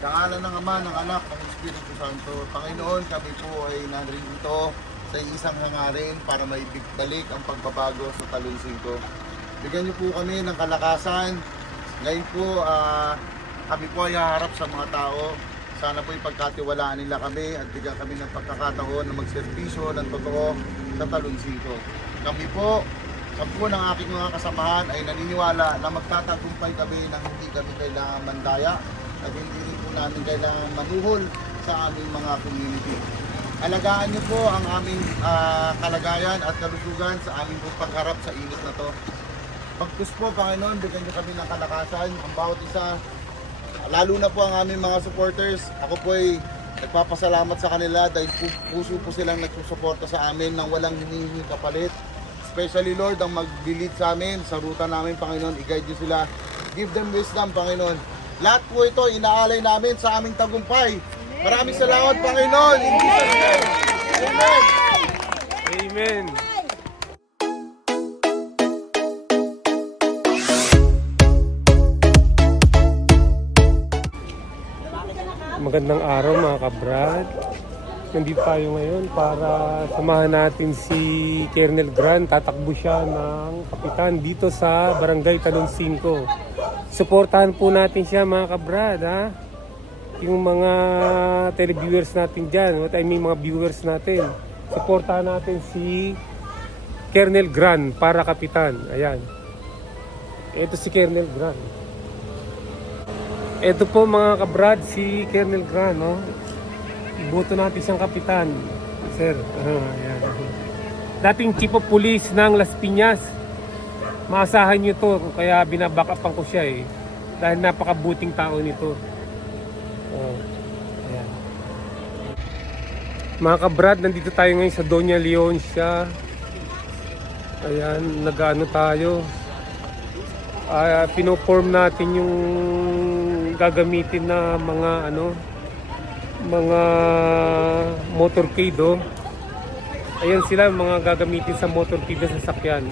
Sa ngalan ng Ama, ng Anak, ng Espiritu Santo. Panginoon, kami po ay narito sa isang hangarin para maibalik ang pagbabago sa Talon 5. Bigyan niyo po kami ng kalakasan. Ngayon po, kami po ay haharap sa mga tao. Sana po ipagkatiwalaan nila kami at bigyan kami ng pagkakataon na magserbisyo ng totoo sa Talon 5. Kami po, sampu ng aking mga kasamahan ay naniniwala na magtatagumpay kami nang hindi kami kailangan mandaya at hindi rin po namin kailangan manuhol sa aming mga community. Alagaan niyo po ang aming kalagayan at kalusugan sa aming pagharap sa init na to. Pagkus po, Panginoon, bigyan niyo kami ng kalakasan, ang bawat isa, lalo na po ang aming mga supporters. Ako po ay nagpapasalamat sa kanila dahil puso po silang nagsusuporta sa amin nang walang hinihingi kapalit. Especially Lord, ang mag-lead sa amin, sa ruta namin, Panginoon, i-guide niyo sila. Give them wisdom, Panginoon. Lahat po ito, inaalay namin sa aming tagumpay. Maraming salamat, Panginoon. In Jesus' name. Amen. Amen. Magandang araw mga kabrad. Nandito tayo ngayon para samahan natin si Colonel Grant. Tatakbo siya ng kapitan dito sa Barangay Talon 5. Suportahan po natin siya mga kabrad, ha? Yung mga televiewers natin dyan, mga viewers natin. Suportahan natin si Colonel Grant para kapitan. Ayan. Ito si Colonel Grant. Ito po mga kabrad, si Colonel Grant, no? Iboto natin siyang kapitan, sir. Ayan. Dating chief of police ng Las Piñas. Maasahan nyo to, kaya binabackupan ko siya eh. Dahil napakabuting tao nito. Ayan. Mga kabrad, nandito tayo ngayon sa Doña Leoncia. Ayan, nag-ano tayo. Pinoform natin yung gagamitin na mga motorcade, oh. Ayan sila, mga gagamitin sa motorcade na sasakyan.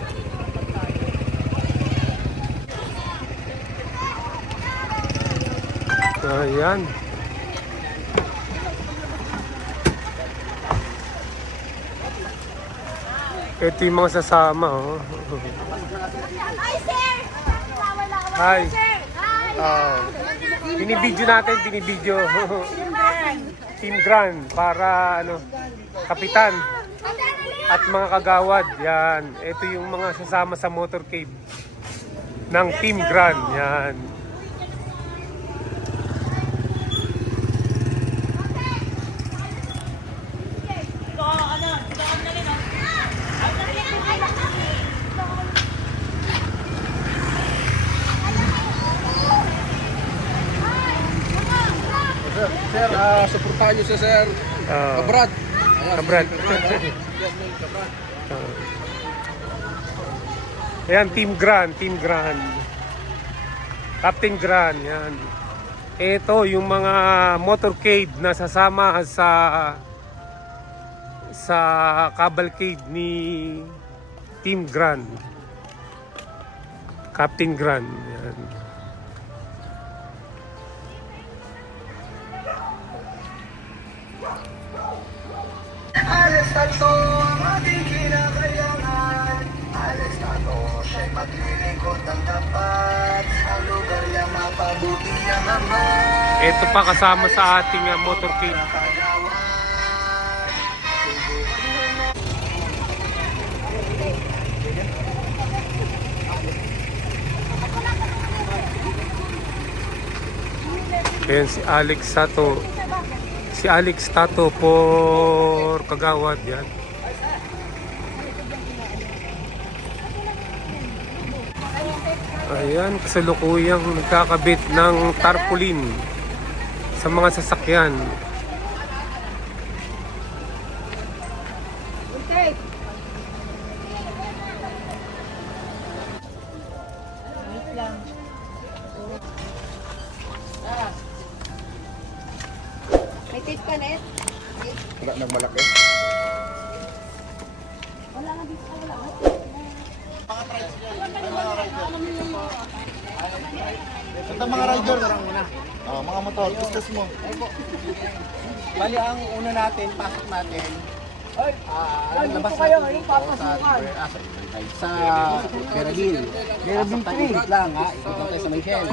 Ayan. Ito yung mga sasama, oh. Hi, sir! Hi. Hi! Binibidyo natin, Team Grand para kapitan at mga kagawad. Yan. Ito yung mga sasama sa motorcade ng Team Grand. Yan. Sir, suportahan nyo siya, sir. Kabrad. Kabrad. Ayan, Team Grand. Captain Grand, yan. Ito yung mga motorcade na sasama sa cavalcade ni Team Grand. Captain Grand, yan. Alex Tato ang ating kinakailangan. Alex Tato, siya'y maglilingkod ng tapat. Ang lugar niya mapabuti ang ama. Ito pa kasama sa ating motorcade. Ayan si Alex Tato. Si Alex Tato for Kagawad, yan. Ayan, kasalukuyang nagkakabit ng tarpaulin sa mga sasakyan. May tape ka, Net? Wala nang malaki. Wala nga dito. Wala nga. Ito mga rider. Mga motor, discuss mo. Bali, ang una natin, pasok natin. Labas kayo, natin yung dito papasukan. sa Beragil. Beragil 3 lang ha. Ikot lang tayo sa Michelle.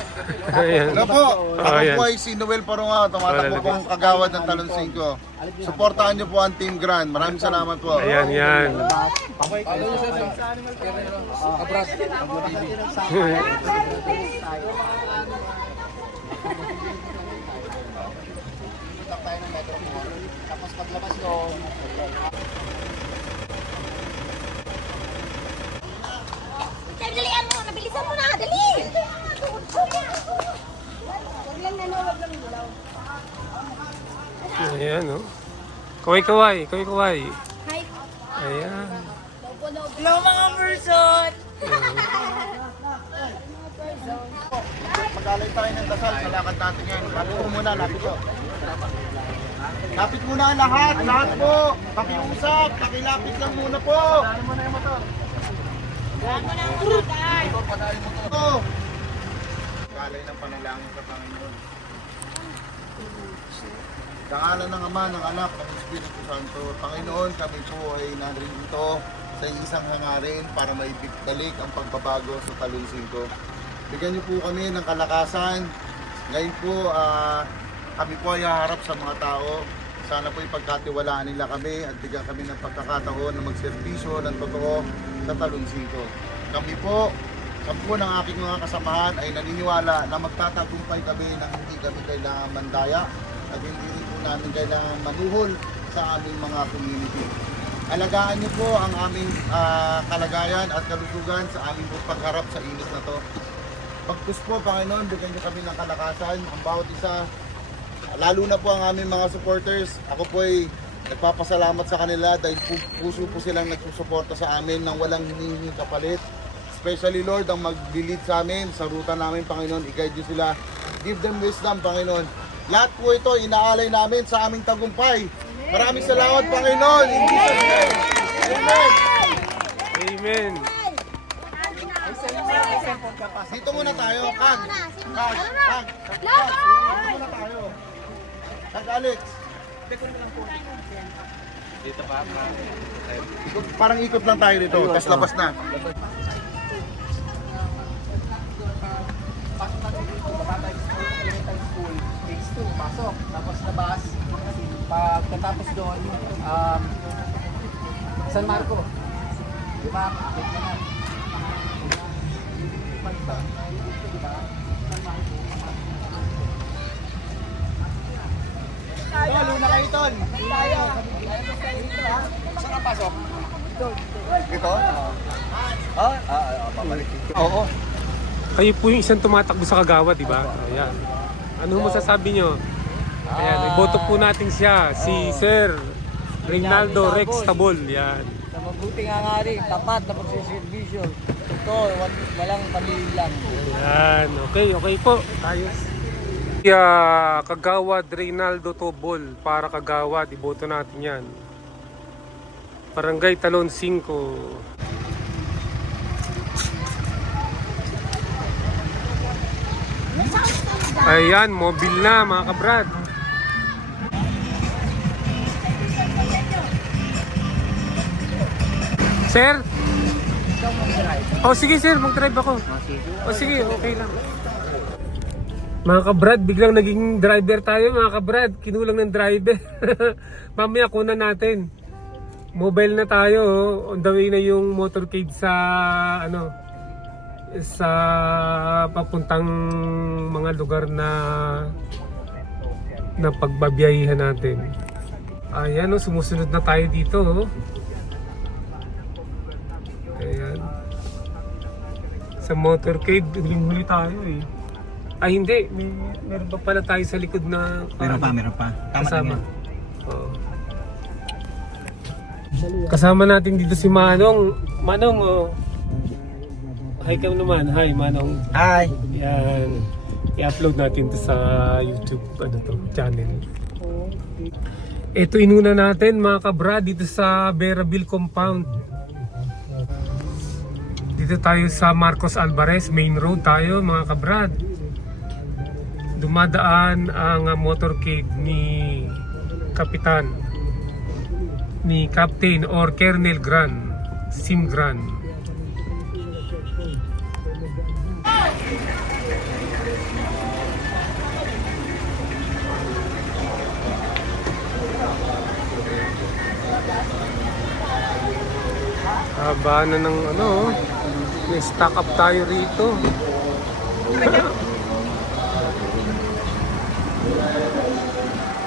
Ayan. Ano po? Ako ayan. po ay si Noel Paronga, tumatakbo po ang kagawad ng Talon 5. Suportahan niyo po ang Team Grand. Maraming salamat po. Ayan, yan. Ano yung sa Abras. Itak tayo ng Metro Mall. Tapos paglabas doon, Dalian mo, nabilisan mo na, dali! Huwag lang nanowag lang gulaw. Ayan, no? Kaway-kaway, kaway-kaway. Hi. Ayan. Hello mga person! Mag-alay tayo ng dasal sa lakad natin ngayon. Lapit po muna, lapit po. Lapit muna ang lahat po. Pakiusap, pakilapit lang muna po. Dali mo na yung motor. Ito. Galay ng panalangin sa Panginoon. Sa ngalan ng Ama, ng Anak, ng Espiritu Santo, Panginoon, kami po ay narito sa isang hangarin para maibalik ang pagbabago sa Talon 5. Bigyan niyo po kami ng kalakasan. Ngayon po, kami po ay haharap sa mga tao. Sana po ipagkatiwalaan nila kami at bigyan kami ng pagkakataon na magserbisyo ng totoo sa Talon 5. Kami po ng aking mga kasamahan ay naniniwala na magtatagumpay kami nang hindi kami kailangan mandaya at hindi rin po namin kailangan manuhol sa aming mga community. Alagaan niyo po ang aming kalagayan at kalusugan sa aming pagharap sa init na to. Pagpus po, Panginoon, bigyan niyo kami ng kalakasan, ang bawat isa, lalo na po ang aming mga supporters. Ako po ay nagpapasalamat sa kanila dahil puso po silang nagsusuporta sa amin nang walang hinihingi kapalit. Especially Lord, ang mag-lead sa amin, sa ruta namin, Panginoon, i-guide niyo sila. Give them wisdom, Panginoon. Lahat po ito, inaalay namin sa aming tagumpay. Maraming salamat, Panginoon. In Jesus' name. Amen. Amen. Dito muna tayo, Kag. Kag. Dito muna tayo. Kag Alex. Dito pa. Parang ikot lang tayo dito, tapos labas na. pasok natin dito, baba tayo sa elementary school, phase 2, pasok. Tapos labas, pagkatapos doon, San Marco. Diba? Wait ka na. Tol, una kayo, Tol. Saan ang pasok? Dito? Pabalik. Oo. Kayo po yung isang tumatakbo sa Kagawad, di ba? Ayan. Ano mo masasabi nyo? Ayan, iboto po natin siya, si Sir Reynaldo Rex Tabol. Yan. Sa mabuting hangarin, tapat na pagsiservisyo. Ito, walang pamililang. Yan, okay po. Ayos. Kagawad Reynaldo Tobol para Kagawad, iboto natin yan. Barangay Talon 5. Ayan, mobile na mga kabrad. Sir? Oh sige sir, mag-drive ako. Oh sige, okay lang. Mga kabrad, biglang naging driver tayo mga kabrad. Kinulang ng driver. Mamaya kunan natin. Mobile na tayo. On the way na yung motorcade sa sa papuntang mga lugar na pagbabiyahihan natin. Ayan sumusunod na tayo dito. Ayan. Sa motorcade, huling-huli tayo eh. Ay hindi, meron pa pala tayo sa likod na Meron pa. Tama kasama. Oo. Kasama natin dito si Manong. Manong, hi ka naman. Hi, Manong. Hi. Yan. I-upload natin to sa YouTube channel. Ito inuna natin mga kabra dito sa Berabel Compound. Dito tayo sa Marcos Alvarez Main Road tayo mga kabrad. dumadaan ang motorcade ni Kapitan, ni Captain or Colonel Gran, Sim Gran. Haba na ng ano, may stock up tayo rito.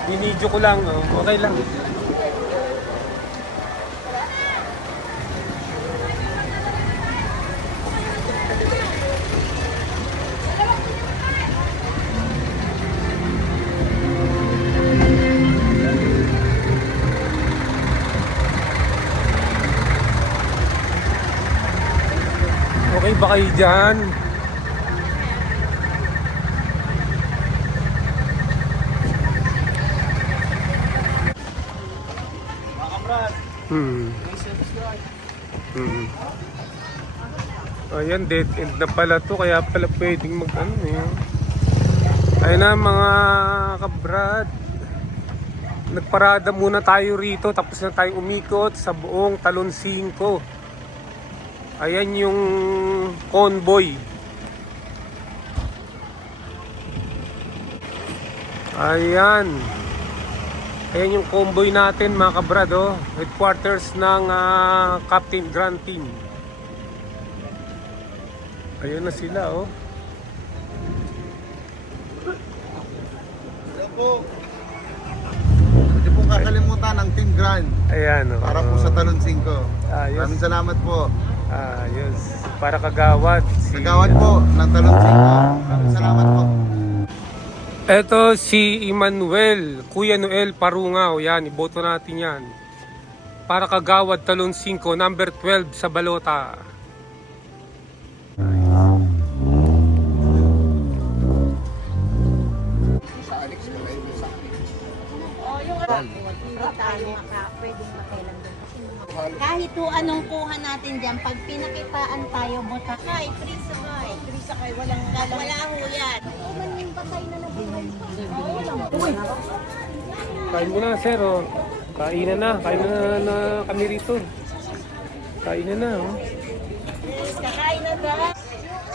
Binidyo ko lang, oh. Okay lang. Okay ba kayo dyan? Ayan, dead end na pala to, kaya pala pwedeng mag ano eh. Ayun na mga kabrad, nagparada muna tayo rito, tapos na tayo umikot sa buong Talon 5. Ayan yung convoy. Ayan. Ayan yung convoy natin mga kabrad, oh. Headquarters ng Captain Grand Team. Ayan na sila, oh. Hello po. Huwag niyo pong kakalimutan ang Team Grand Ayan, oh. para po sa Talon 5. Ayos. Maraming salamat po. Ayos. Para kagawad. Kagawad po ng Talon 5. Maraming salamat po. Eto si Emmanuel, Kuya Noel Parungaw. Yan, iboto natin yan. Para kagawad Talon 5, number 12 sa balota. Kahit po anong kuha natin dyan, pag pinakitaan tayo, butakay, free sakay. Free sakay, walang galang. Wala ho yan. Uman yung patay na nabuhay. Kain mo na, sir. Oh. Kainan na. Kainan na kami rito. Kainan na. Oh. Kakain na ba?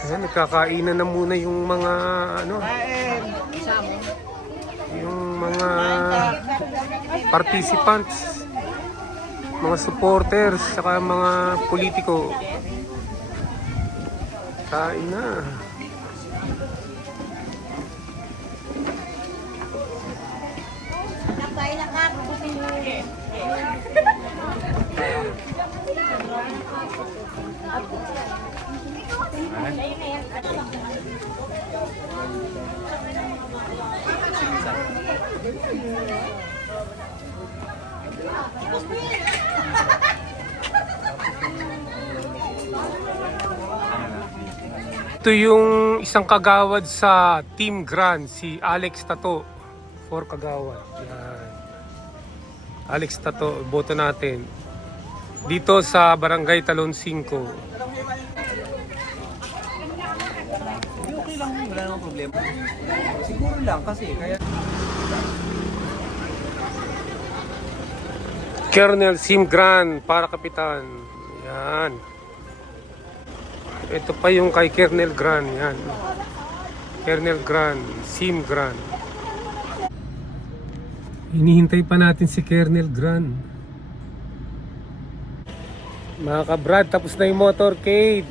Ayan, nagkakainan na muna yung mga ano, yung mga participants, mga supporters, saka mga politiko. Kain na. Kakain na ka. Ito yung isang kagawad sa Team Grand, si Alex Tato. 4 kagawad. Yan. Alex Tato, boto natin. Dito sa Barangay Talon 5. Okay lang, wala namang problema. Siguro lang kasi kaya Colonel Sim Gran para kapitan. Yan. Ito pa yung kay Colonel Gran. Yan. Colonel Gran, Sim Gran. Hinihintay pa natin si Colonel Gran. Mga kabrad, tapos na yung motorcade.